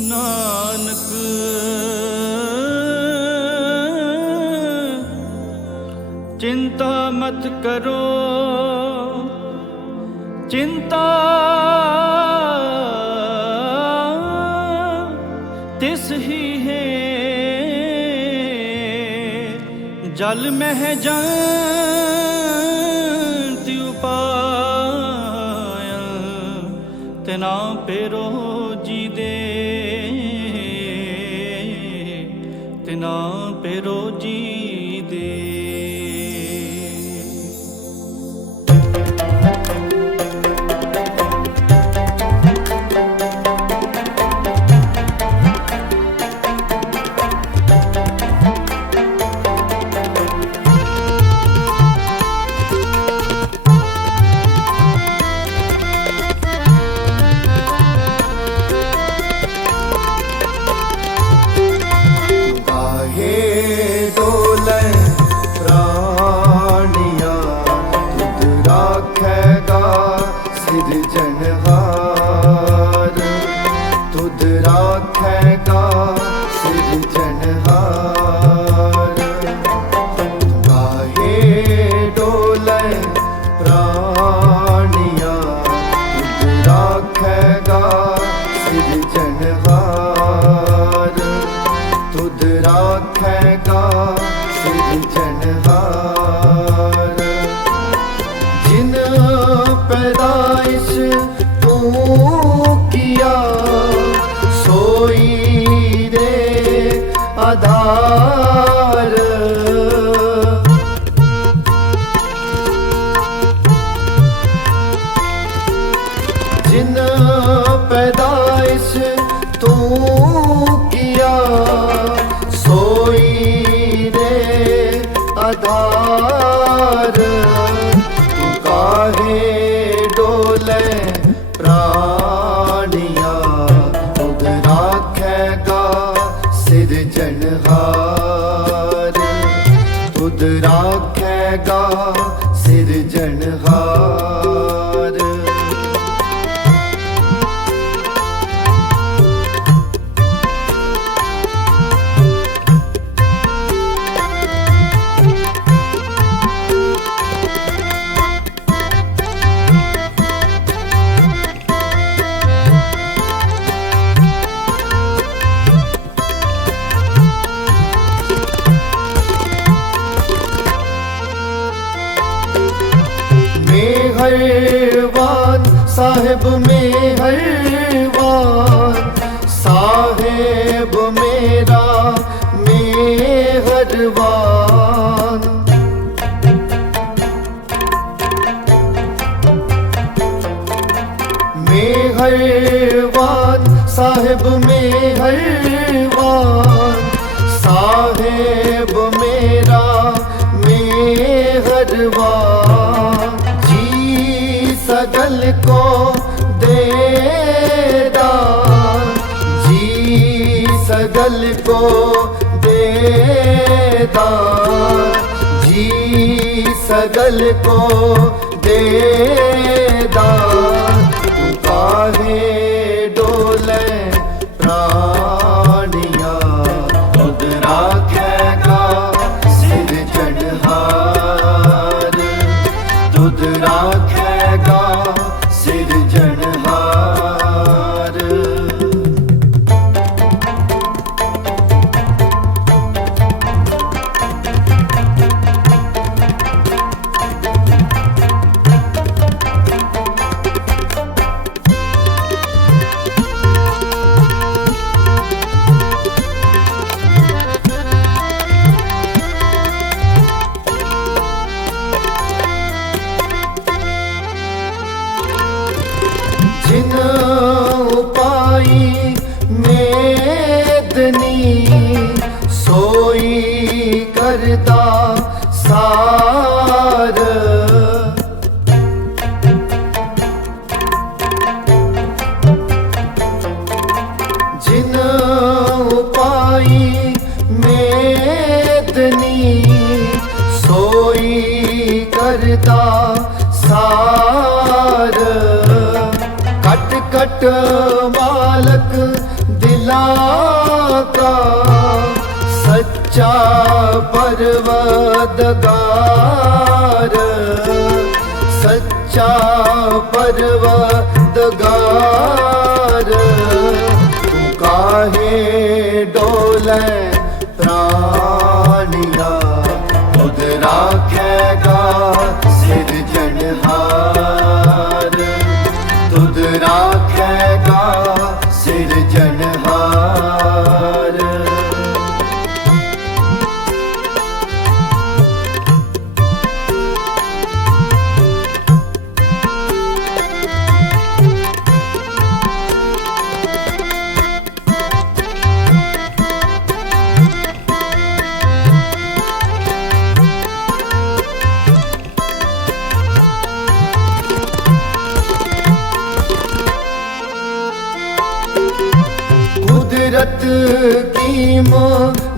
ਨਾਨਕ। ਚਿੰਤਾ ਮਤ ਕਰੋ ਚਿੰਤਾ ਤਿਸ ਹੀ ਹੈ। ਜਲ ਮਹਿ ਜੰਤ ਉਪਾਇ ਤਿਨਾ ਪੇਰੋ। ਦੇ ਤਿਨਾ ਪੇਰੋ ਜੀ ਦੇ ਤੁਧ ਰਾਖੇਗਾ ਸਿਰਜਣਹਾਰ ਮੇਹਰਵਾਨ ਸਾਹਿਬ ਮੇ ਮੇਹਰਵਾਨ ਸਾਹਿਬ ਮੇਰਾ ਮੇ ਮੇਹਰਵਾਨ ਮੇਹਰਵਾਨ ਸਾਹਿਬ ਮੇ ਮੇਹਰਵਾਨ ਸਾਹਿਬ ਜੀ ਸਗਲ ਕੋ ਦੇਦਾਨ ਜੀ ਸਗਲ ਕੋ ਦੇਦਾਨ ਜੀ ਸਗਲ ਕੋ ਦੇਦਾਨ ਤੂੰ ਕਾਹੇ ਡੋਲੇ ਸੱਚਾ ਪਰਵਦਗਾਰ ਸੱਚਾ ਪਰਵਦਗਾਰ ਤੂੰ ਕਾਹੇ ਡੋਲੇ?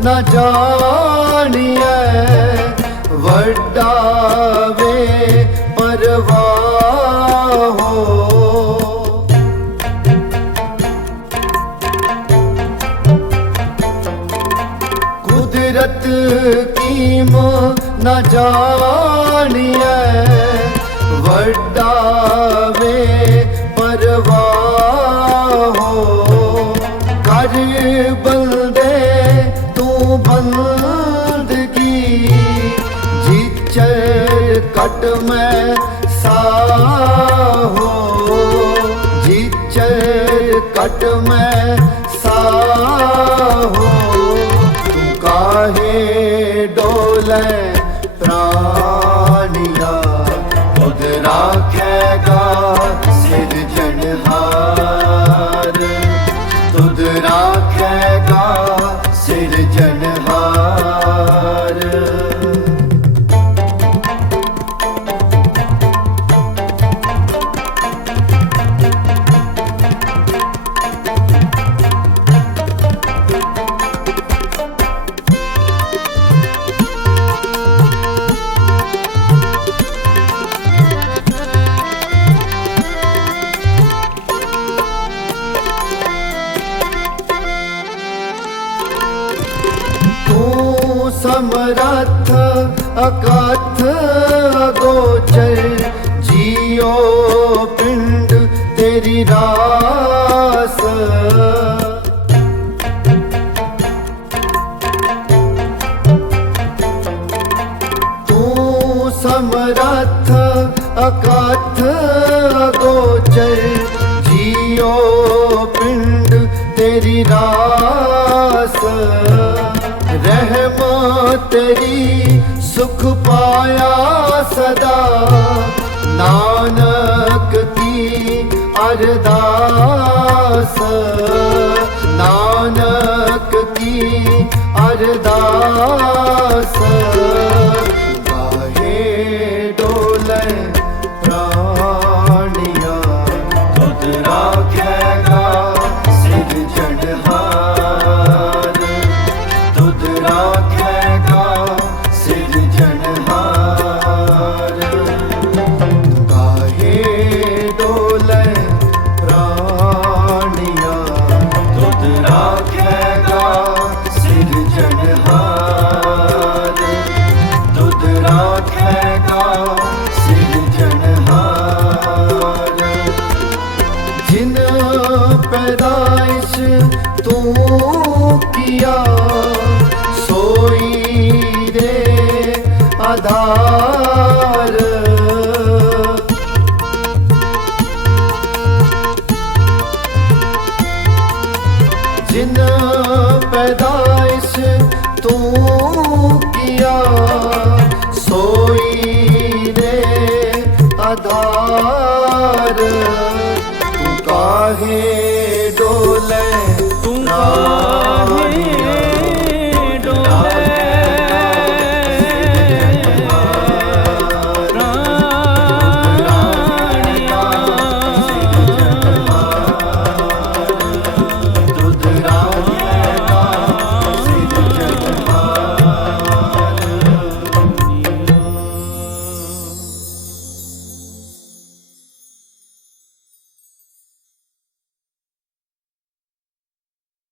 ਨਾ ਜਾਣੀਐ ਵੱਡਾ ਵੇ ਪਰਵਾਹੋ। ਕੁਦਰਤ ਕੀਮ ਨਾ ਜਾਣੀਐ ਵੱਡਾ ਵੇ ਪਰਵਾਹੋ। ਕਰ ਬੰਦੇ ਬੰਦਗੀ ਜਿਚਰ ਕਟ ਮੈਂ ਸਾਹੋ ਜਿਚਰ ਕਟ ਮੈਂ ਤੂੰ ਸਮਰੱਥ ਅਕਥ ਅਗੋਚਰ ਜੀਓ ਪਿੰਡ ਤੇਰੀ ਰਾਸ ਤੂੰ ਸਮਰੱਥ ਅਕਥ ਅਗੋਚਰ ਜੀਓ ਪਿੰਡ ਤੇਰੀ ਤੇਰੀ ਸੁਖ ਪਾਇਆ ਸਦਾ। ਨਾਨਕ ਕੀ ਅਰਦਾਸ? ਨਾਨਕ ਕੀ ਅਰਦਾਸ? ਰਾਖੇਗਾ ਸਿਰਜਣਹਾਰ ਤੁਧ ਰਾਖੇਗਾ ਸਿਰਜਣਹਾਰ ਜਿਨ ਪੈਦਾਇਸ਼ ਤੂੰ ਕੀਆ ਸੋਈ ਦੇ ਆਧਾਰ